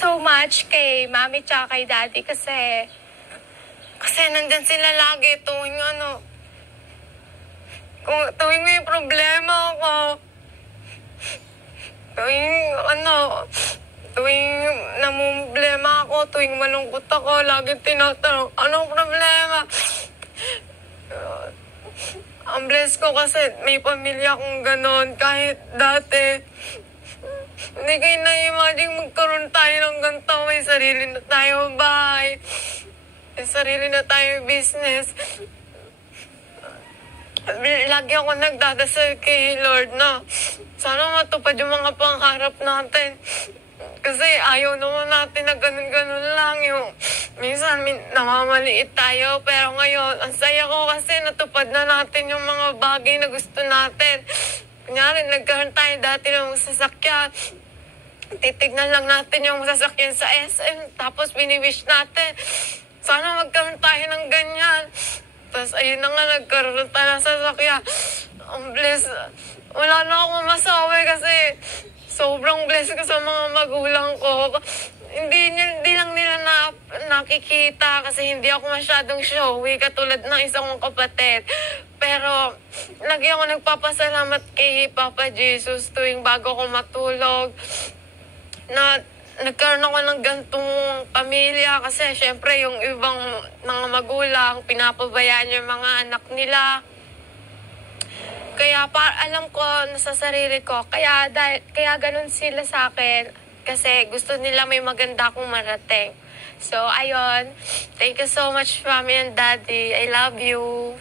so much kay mami tsaka kay daddy kasi nandyan sila lagi tuwing tuwing may problema ako, tuwing namumblema ako, tuwing malungkot ako, lagi tinatanong, anong problema? Ang bless ko kasi may pamilya akong ganon. Kahit dati, hindi kayo na-imagine magkaroon tayo ng ganito. May sarili na tayo bahay. May sarili na tayo business. Lagi ako nagdadasal kay Lord na sana matupad yung mga pangarap natin. Kasi ayaw naman natin na ganun-ganun lang yung minsan namamaliit tayo. Pero ngayon, ang saya ko kasi natupad na natin yung mga bagay na gusto natin. Kunyari, nagkaroon tayo dati ng sasakyan. Titignan lang natin yung sasakyan sa SM. Tapos biniwish natin. Sana magkaroon tayo ng ganyan. Tapos ayun na nga, nagkaroon tayo ng sasakyan. Ang bless. Wala na akong masabi kasi sobrang blessed ko sa mga magulang ko. Hindi lang nila nakikita kasi hindi ako masyadong showy katulad ng isang kong kapatid. Pero lagi ako nagpapasalamat kay Papa Jesus tuwing bago ako matulog na nagkaroon ako ng gantong pamilya kasi syempre yung ibang mga magulang pinapabayaan yung mga anak nila. Kaya alam ko sa sarili ko, kaya ganun sila sa akin kasi gusto nila may maganda akong marating. So, ayun. Thank you so much, Mommy and Daddy. I love you.